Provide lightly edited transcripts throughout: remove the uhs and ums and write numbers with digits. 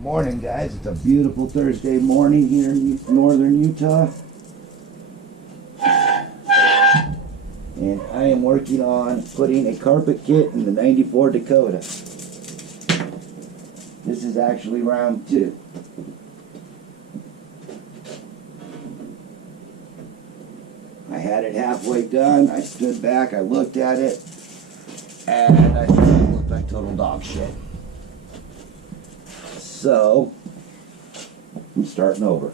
Morning, guys. It's a beautiful Thursday morning here in northern Utah. And I am working on putting a carpet kit in the 94 Dakota. This is actually round 2. I had it halfway done. I stood back, I looked at it, and I thought it looked like total dog shit. So, I'm starting over.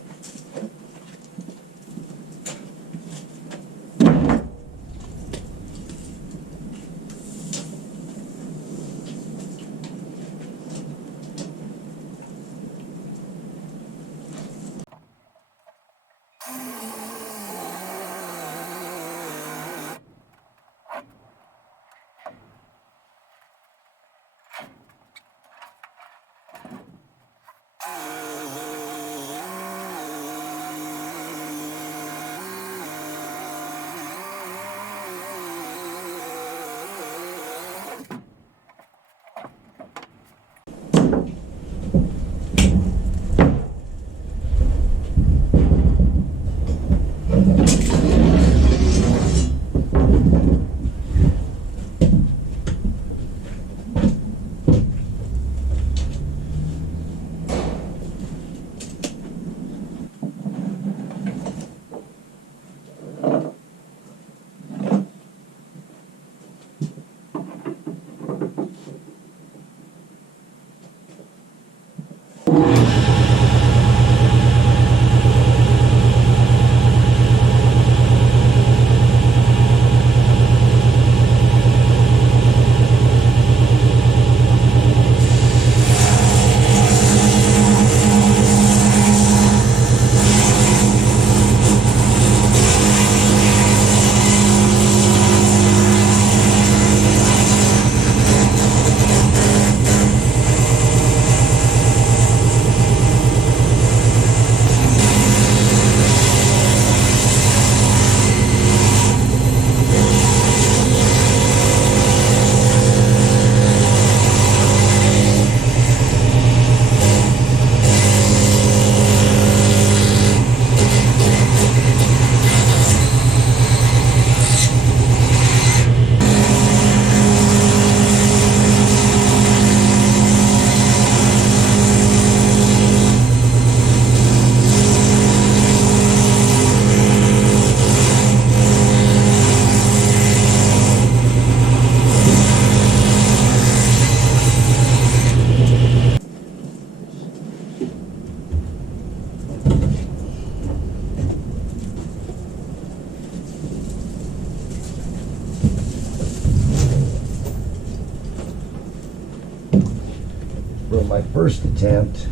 For my first attempt,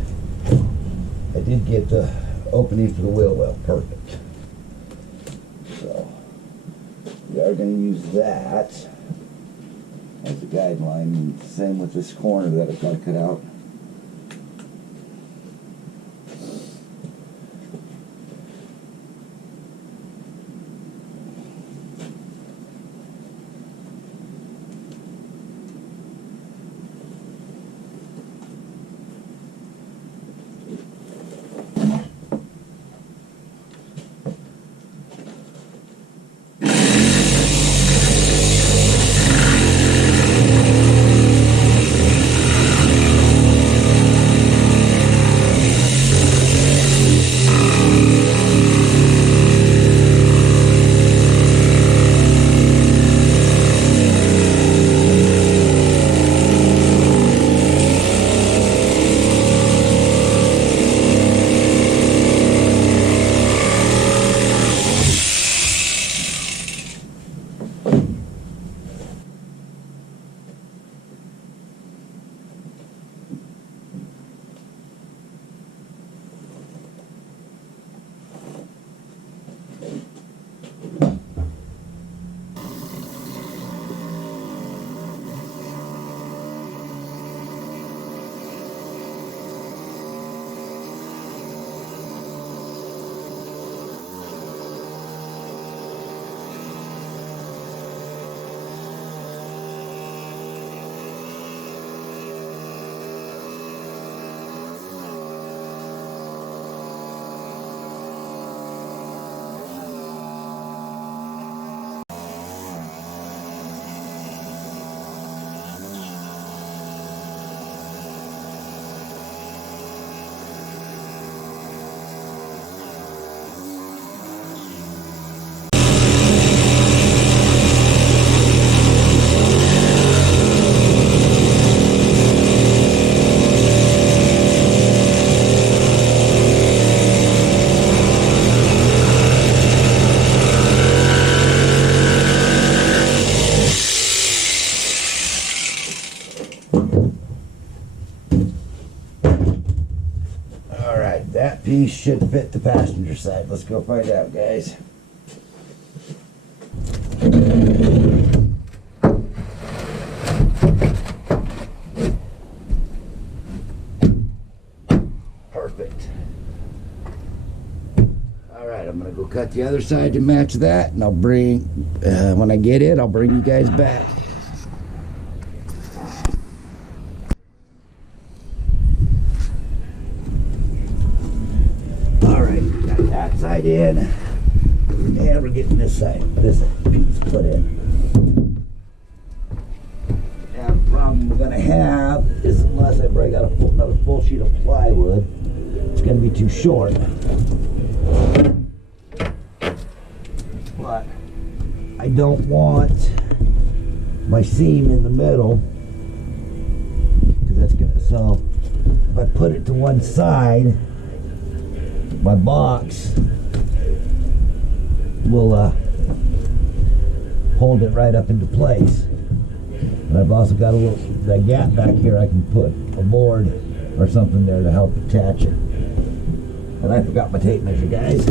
I did get the opening for the wheel well perfect. So we are going to use that as a guideline. Same with this corner that I've got to cut out. That piece should fit the passenger side. Let's go find out, guys. Perfect. All right, I'm gonna go cut the other side to match that, and I'll bring, when I get it, I'll bring you guys back. Side in, and we're getting this piece put in. Now the problem we're gonna have is, unless I break out another full sheet of plywood, it's gonna be too short. But I don't want my seam in the middle, because that's gonna, so if I put it to one side, my box will hold it right up into place. And I've also got that gap back here. I can put a board or something there to help attach it. And I forgot my tape measure, guys.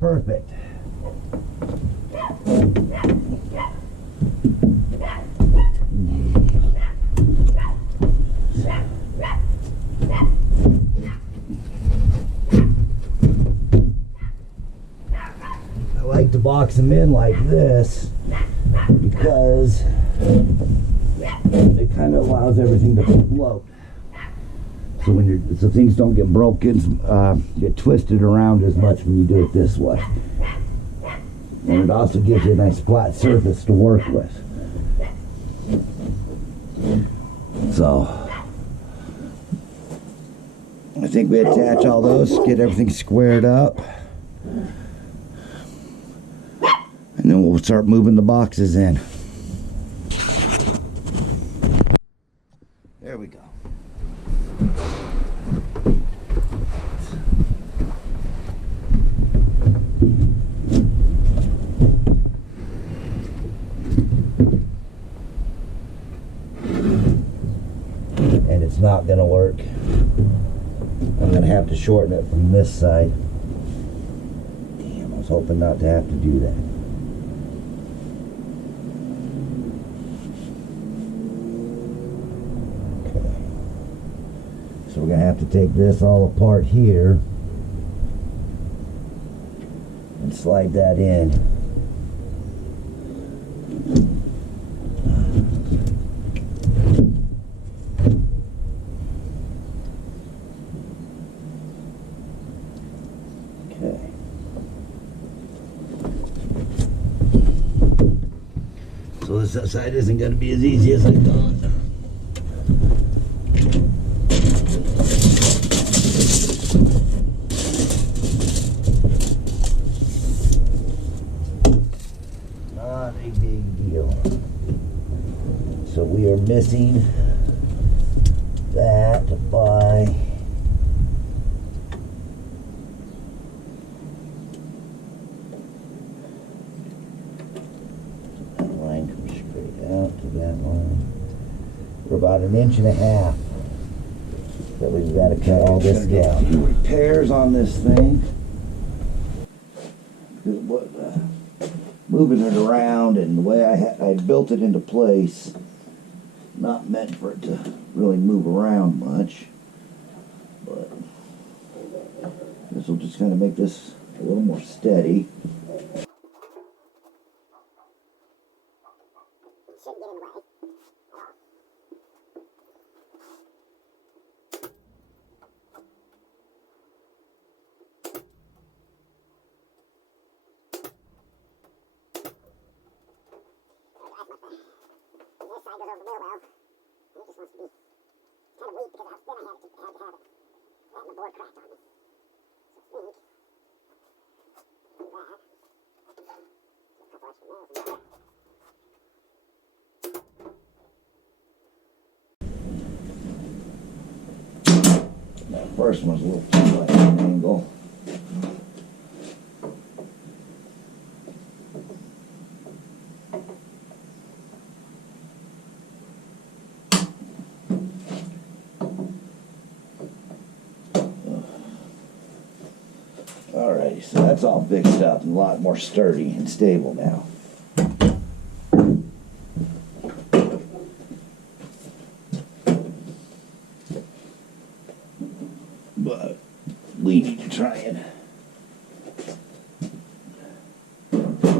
Perfect. I like to box them in like this because it kind of allows everything to float. So so things don't get broken, get twisted around as much when you do it this way. And it also gives you a nice flat surface to work with. So I think we attach all those, get everything squared up, and then we'll start moving the boxes in. There we go. And it's not going to work. I'm going to have to shorten it from this side. Damn, I was hoping not to have to do that. Okay. So we're going to have to take this all apart here and slide that in. So this side isn't going to be as easy as I thought. Not a big deal. So we are missing that by out to that line. We're about 1.5 inches that we've got to cut all this down. A few repairs on this thing. Moving it around and the way I built it into place, not meant for it to really move around much. But this will just kind of make this a little more steady. the wheel well. And it just wants to be kind of weak because then I had to have it. That and the board cracked on me. So I think do that. Get a couple extra nails in there. That first one's a little too much of an angle. Alrighty, so that's all fixed up and a lot more sturdy and stable now. But we need to try and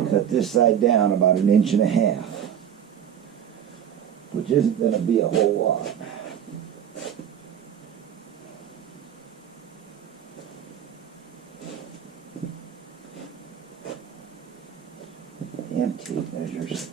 cut this side down about 1.5 inches, which isn't going to be a whole lot. Tape measures.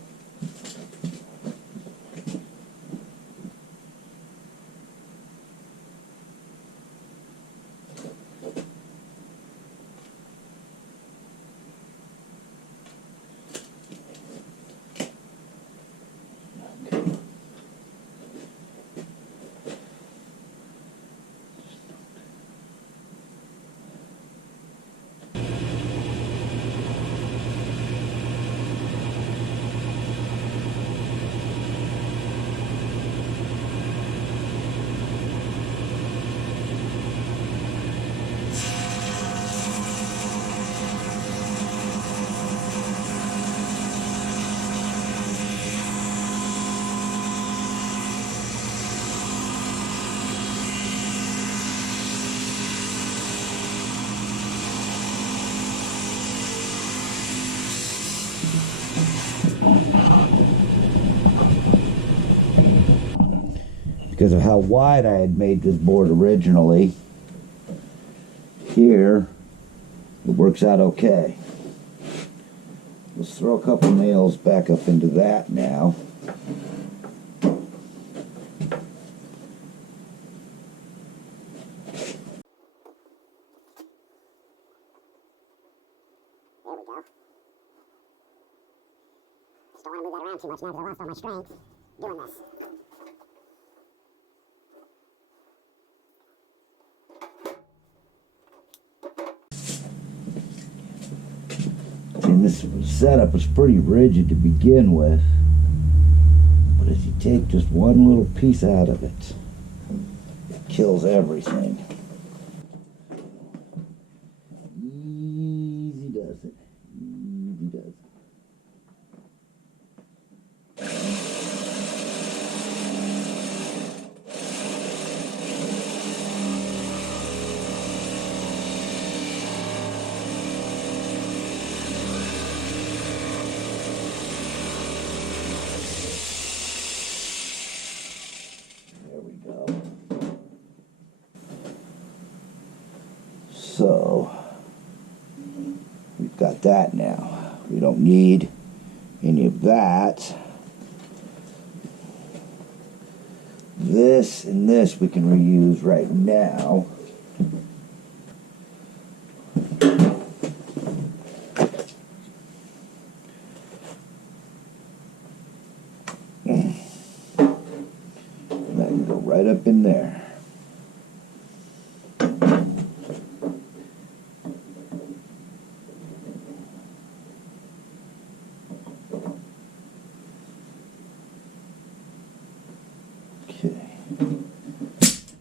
Because of how wide I had made this board originally, here it works out okay. Let's throw a couple nails back up into that now. There we go. Just don't want to move that around too much now because I lost all my strength doing this. And this setup was pretty rigid to begin with, but as you take just one little piece out of it, it kills everything. Easy does it. Easy does it. So, we've got that now. We don't need any of that. This and this we can reuse right now. That can go right up in there.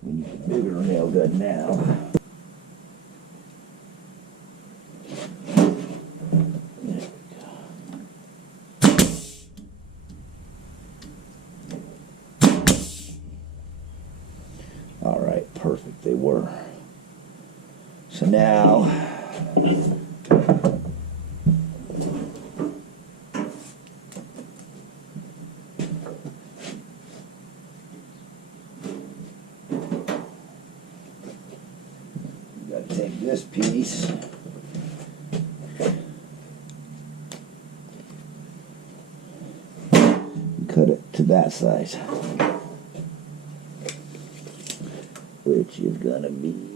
We need a bigger nail gun now. There we go. All right, perfect, they were. So now, take this piece and cut it to that size, which is gonna be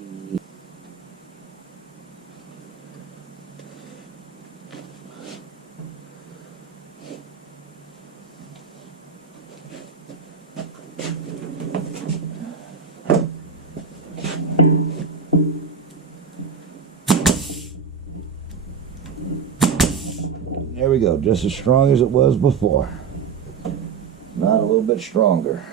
there we go, just as strong as it was before. Not a little bit stronger.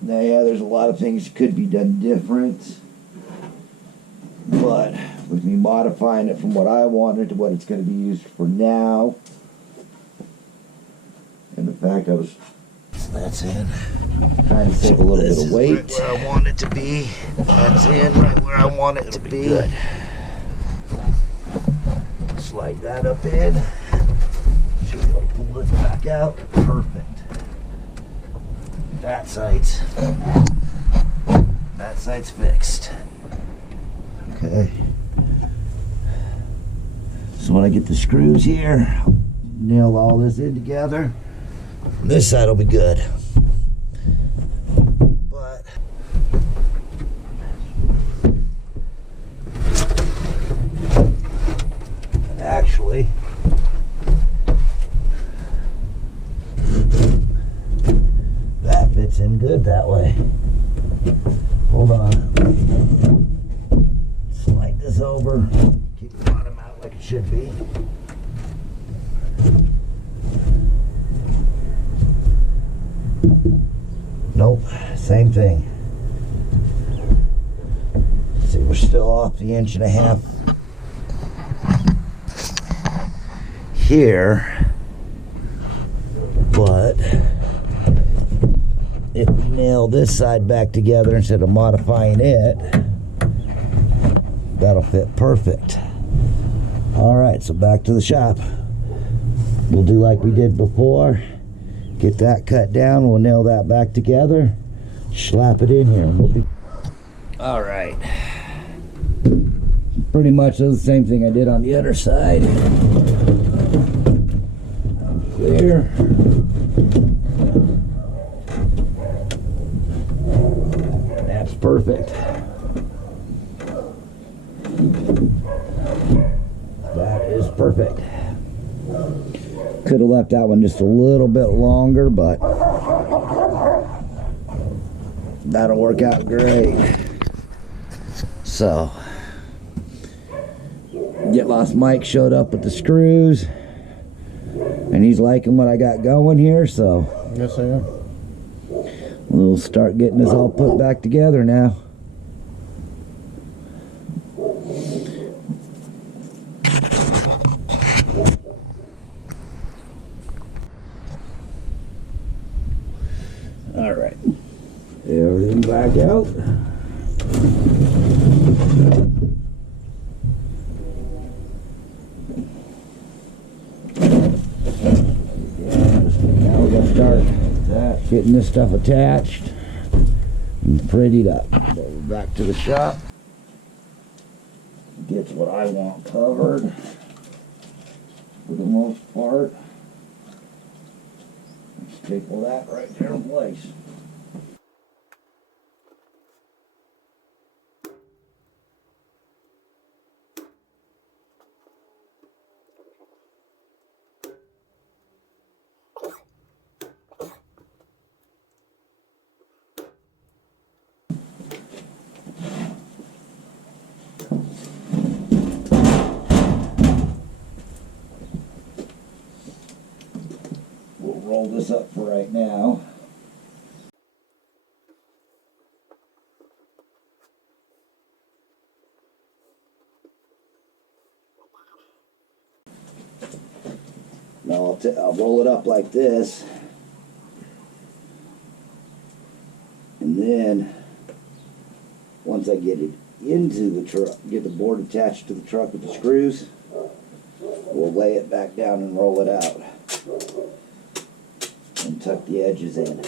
Now, yeah, there's a lot of things that could be done different, but with me modifying it from what I wanted to what it's going to be used for now, and the fact I was that's in trying to save a little bit of weight. Right where I want it to be. That's in right where I want it to be. Good. Slide that up in. Should be able to pull it back out. Perfect. That side's fixed. Okay. So when I get the screws here, nail all this in together. This side will be good. But actually, that fits in good that way. Hold on. Slide this over. Keep the bottom out like it should be. Nope, same thing. See, we're still off the 1.5 here, but if we nail this side back together instead of modifying it, that'll fit perfect. Alright, so back to the shop. We'll do like we did before. Get that cut down, we'll nail that back together, slap it in here, and we'll be all right. Pretty much the same thing I did on the other side. Clear. That's perfect. That is perfect. Could have left that one just a little bit longer, but that'll work out great. So, Get Lost Mike showed up with the screws, and he's liking what I got going here, so yes I am. We'll start getting this all put back together now. All right, everything back out. Now we're gonna start getting this stuff attached and prettied up. Back to the shop. Gets what I want covered for the most part. Staple that right there in place. Roll this up for right now. Now I'll roll it up like this, and then once I get it into the truck, get the board attached to the truck with the screws, we'll lay it back down and roll it out. And tuck the edges in.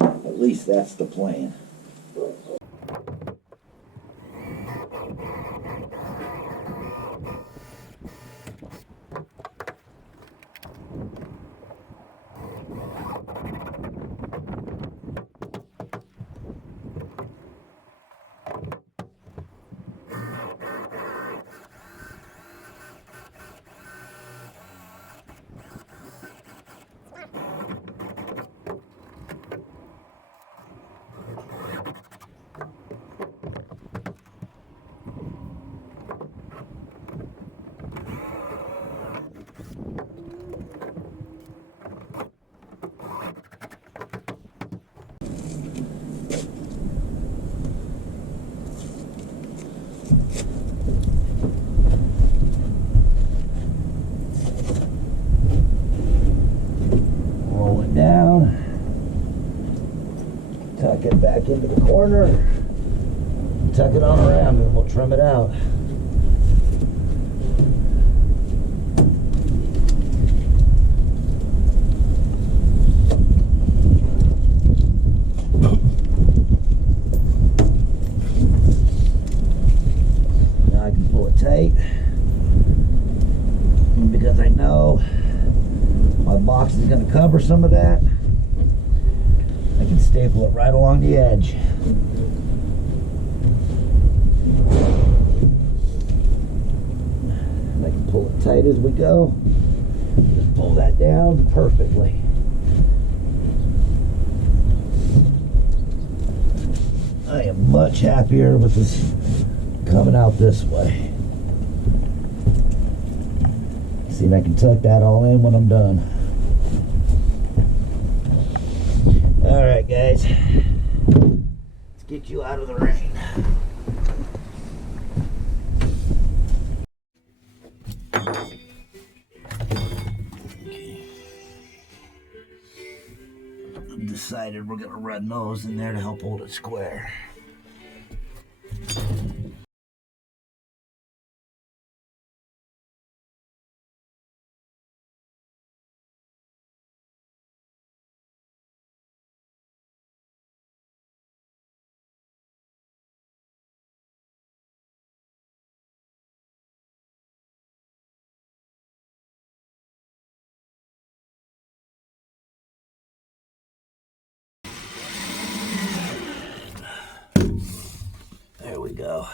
At least that's the plan. tuck it back into the corner, tuck it on around, and we'll trim it out. Now I can pull it tight, and because I know my box is going to cover some of that, I can staple it right along the edge. And I can pull it tight as we go. Just pull that down perfectly. I am much happier with this coming out this way. See, and I can tuck that all in when I'm done. All right, guys, let's get you out of the rain. Okay. I've decided we're gonna run those in there to help hold it square. There we go.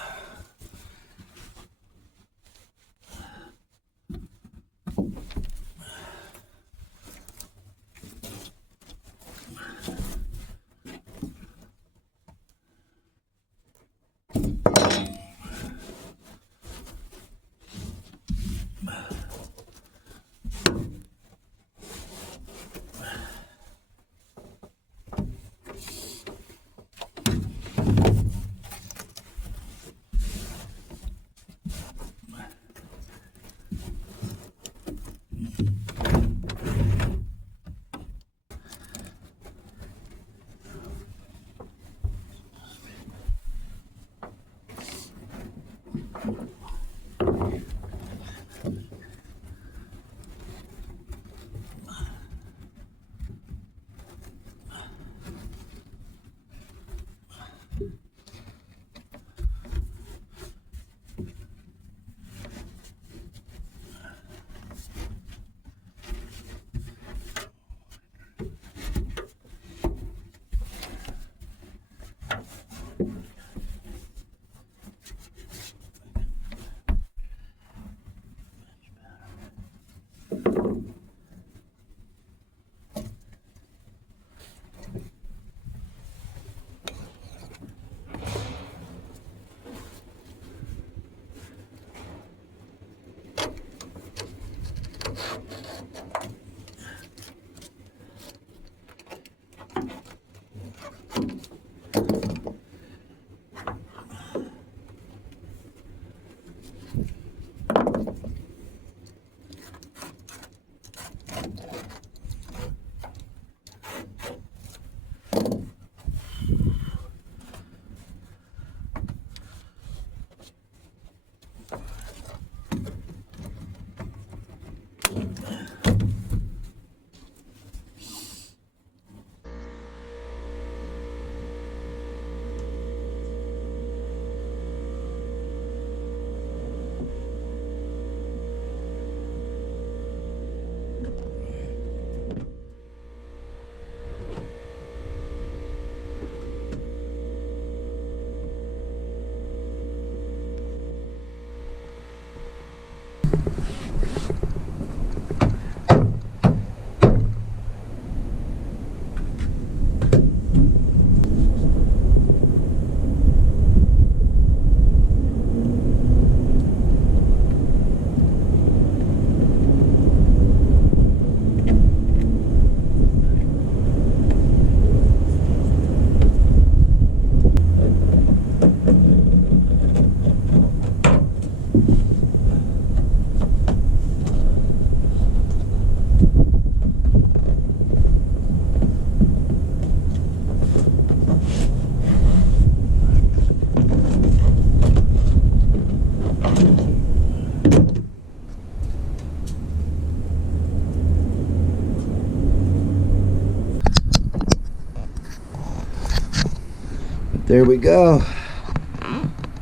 There we go.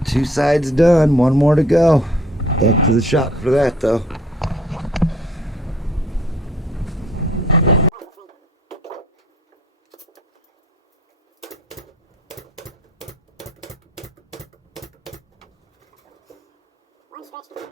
2 sides done, 1 more to go. Heck to the shop for that though. One stretch.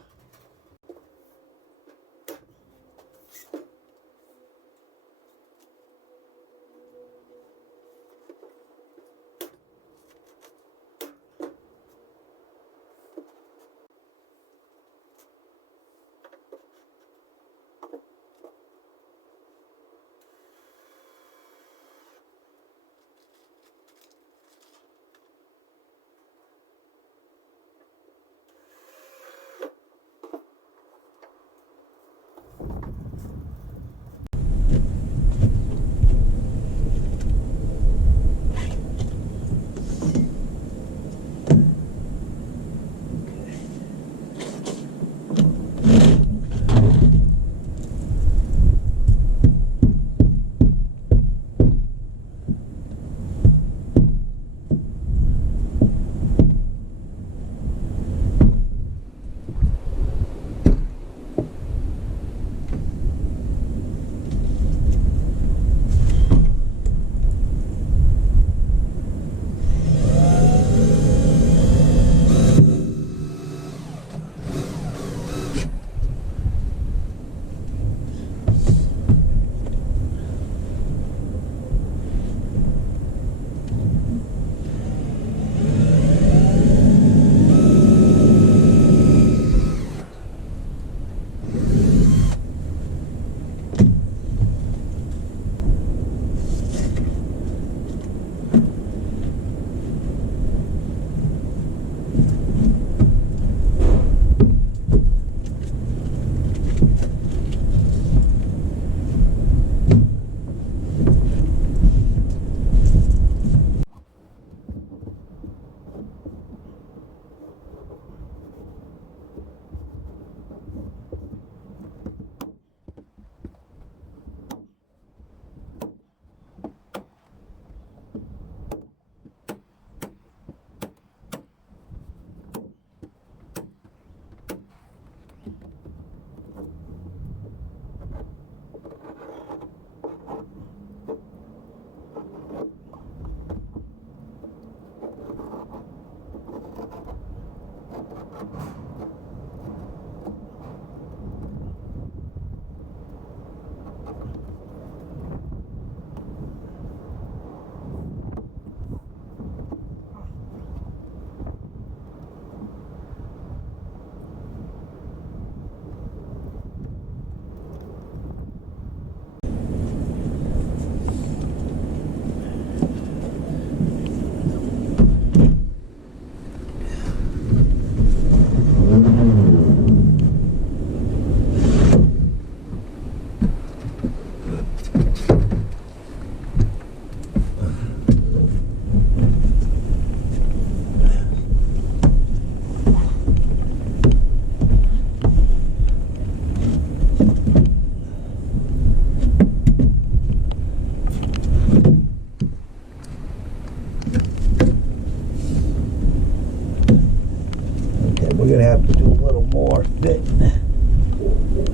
We're gonna have to do a little more fitting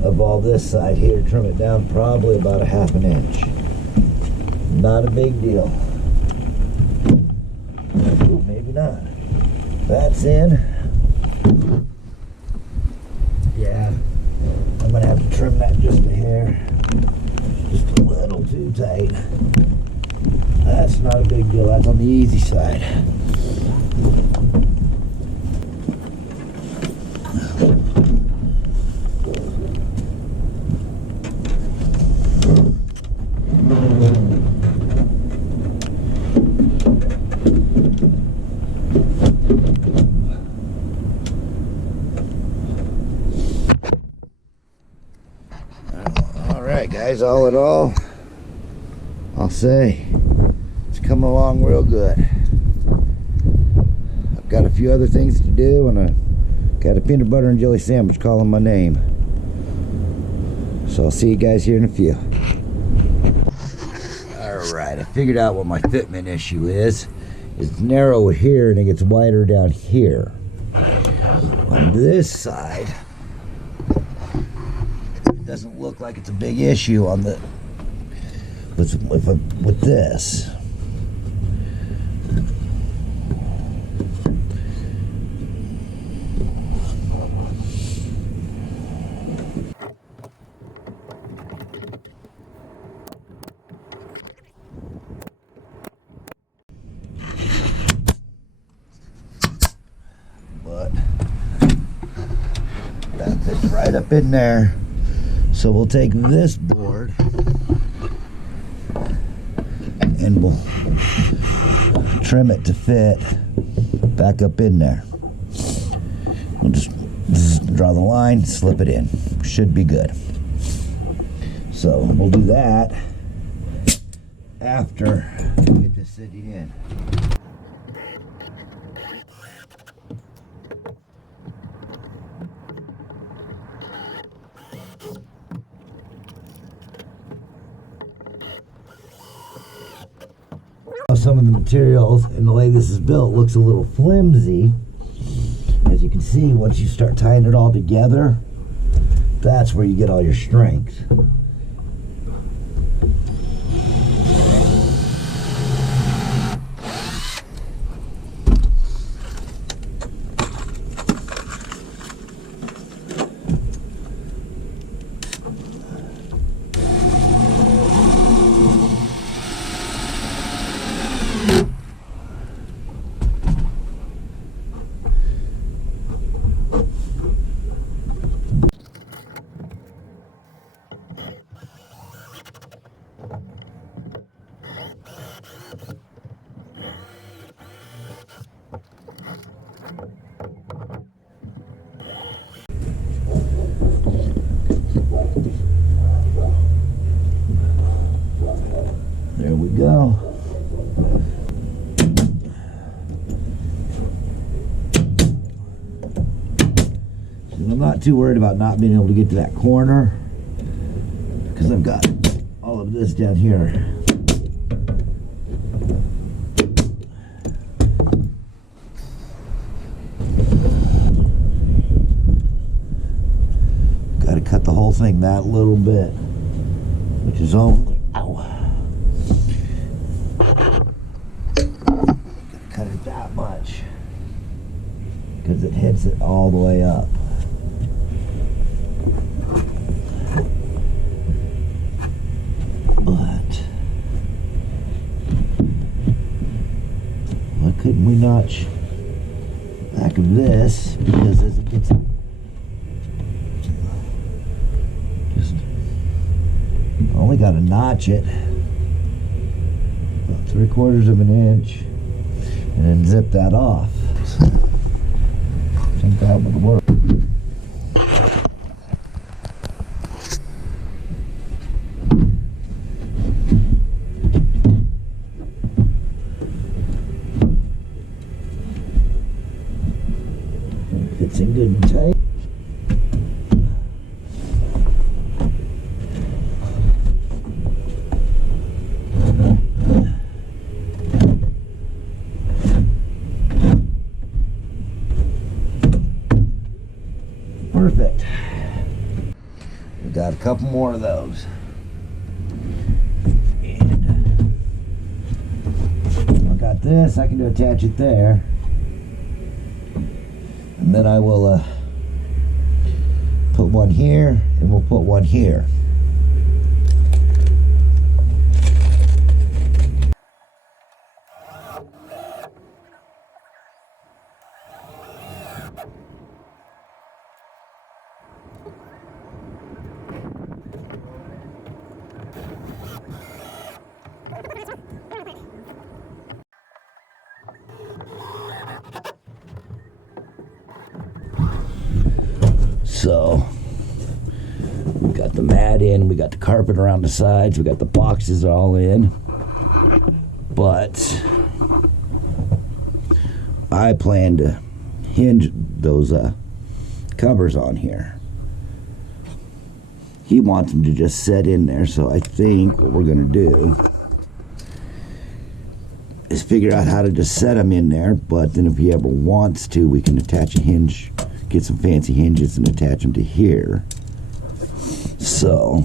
of all this side here, trim it down probably about 1/2 inch. Not a big deal. Ooh, maybe not. That's in. Yeah, I'm gonna have to trim that just a hair. Just a little too tight. That's not a big deal. That's on the easy side. Alright guys, all in all, I'll say it's coming along real good. I've got a few other things to do, and I got a peanut butter and jelly sandwich calling my name. So I'll see you guys here in a few. Alright, I figured out what my fitment issue is. It's narrow here and it gets wider down here. On this side, it doesn't look like it's a big issue on the with this. But that fits right up in there. So we'll take this board and we'll trim it to fit back up in there. We'll just draw the line, slip it in. Should be good. So we'll do that after we get this sitting in. Some of the materials and the way this is built looks a little flimsy. As you can see, once you start tying it all together, that's where you get all your strength. There we go. So I'm not too worried about not being able to get to that corner because I've got all of this down here. Got to cut the whole thing that little bit, which is only, ow. Cut it that much because it hits it all the way up. But why couldn't we notch the back of this? Because as it gets just only got to notch it about 3/4 of an inch and then zip that off. I think that would work. Fits in good and tight. Perfect. We got a couple more of those. And I got this, I can attach it there. And then I will put one here and we'll put one here. So we got the mat in, we got the carpet around the sides, we got the boxes all in, but I plan to hinge those covers on here. He wants them to just set in there, so I think what we're going to do is figure out how to just set them in there, but then if he ever wants to, we can attach a hinge, get some fancy hinges and attach them to here. So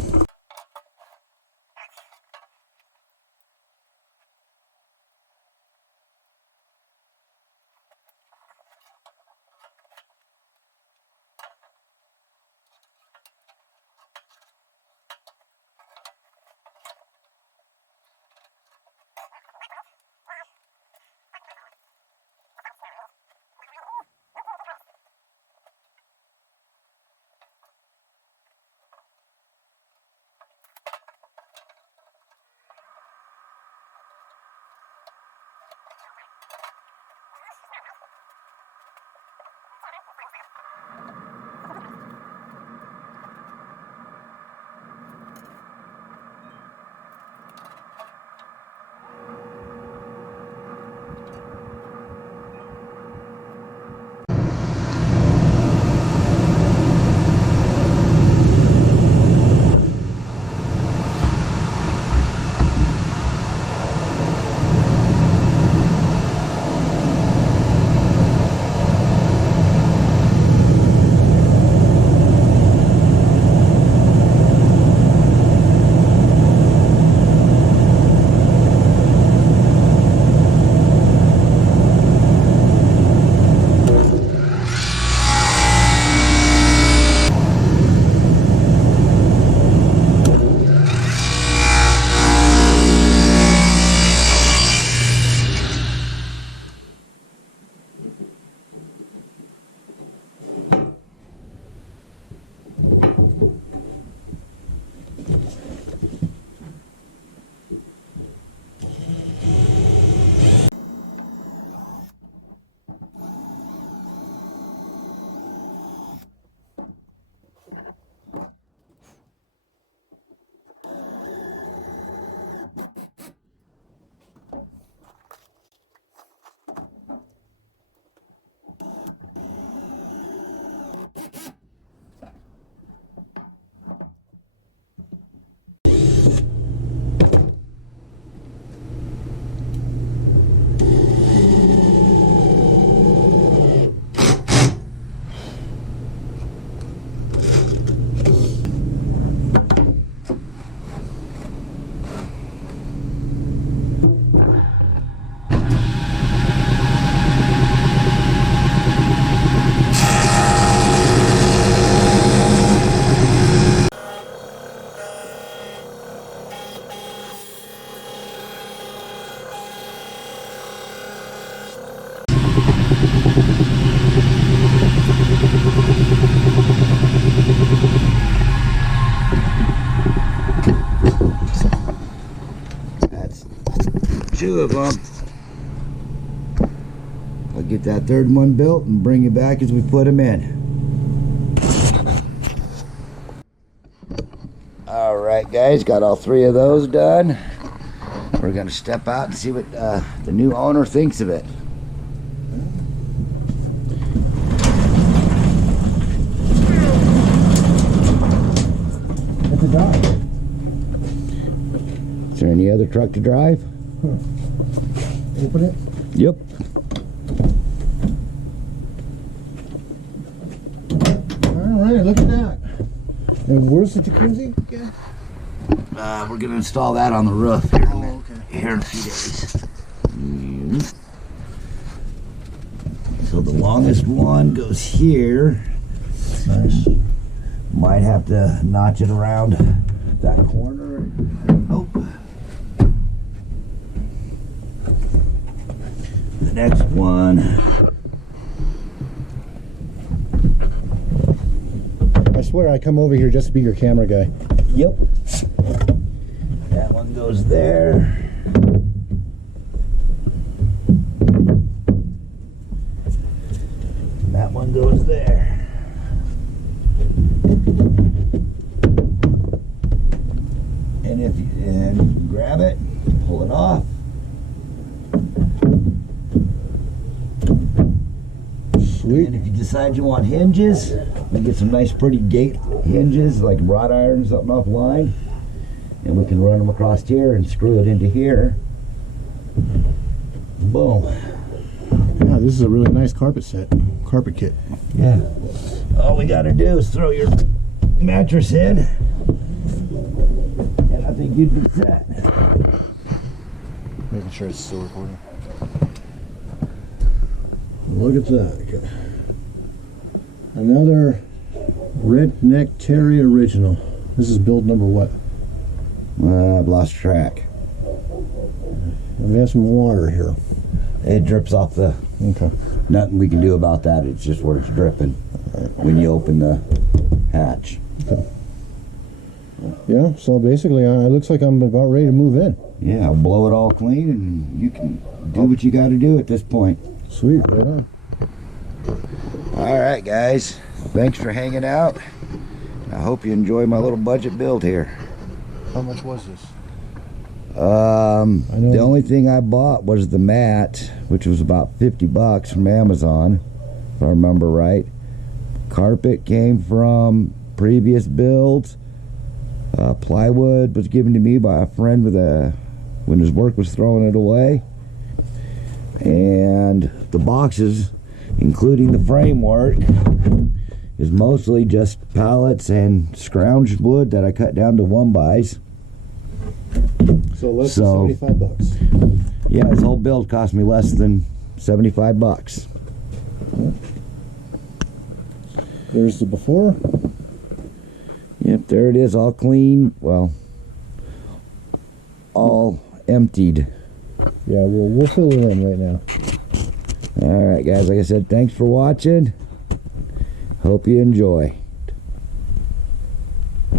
that's 2 of them. I'll get that 3rd one built and bring you back as we put them in. Alright guys, got all 3 of those done. We're going to step out and see what the new owner thinks of it. It's a drive. Is there any other truck to drive? Open it. Yep. Alright, look at that. And where's the jacuzzi? Yeah. We're going to install that on the roof here, Okay. here in a few days. So the longest one goes here. Nice. Might have to notch it around that corner. Oh. The next one. I swear I come over here just to be your camera guy. Yep. That one goes there. That one goes there. And if you grab it, pull it off. Sweet. And if you decide you want hinges, we get some nice pretty gate hinges like wrought iron, something offline. And we can run them across here and screw it into here. Boom. Yeah, this is a really nice carpet kit. Yeah. All we gotta do is throw your mattress in, and I think you'd be set. Making sure it's still recording. Look at that. Another Redneck Terry original. This is build number what? I've lost track. We have some water here. It drips off the... Okay. Nothing we can do about that. It's just where it's dripping when you open the hatch. Okay. Yeah, so basically it looks like I'm about ready to move in. Yeah, I'll blow it all clean and you can do what you got to do at this point. Sweet, right on. All right, guys. Thanks for hanging out. I hope you enjoy my little budget build here. How much was this? The only thing I bought was the mat, which was about $50 from Amazon, if I remember right. Carpet came from previous builds. Plywood was given to me by a friend when his work was throwing it away. And the boxes, including the framework, is mostly just pallets and scrounged wood that I cut down to 1x. So less than 75 bucks. Yeah, this whole build cost me less than 75 bucks. There's the before. Yep, there it is, all clean. Well, all emptied. Yeah, we'll fill it in right now. All right, guys, like I said, thanks for watching. Hope you enjoy.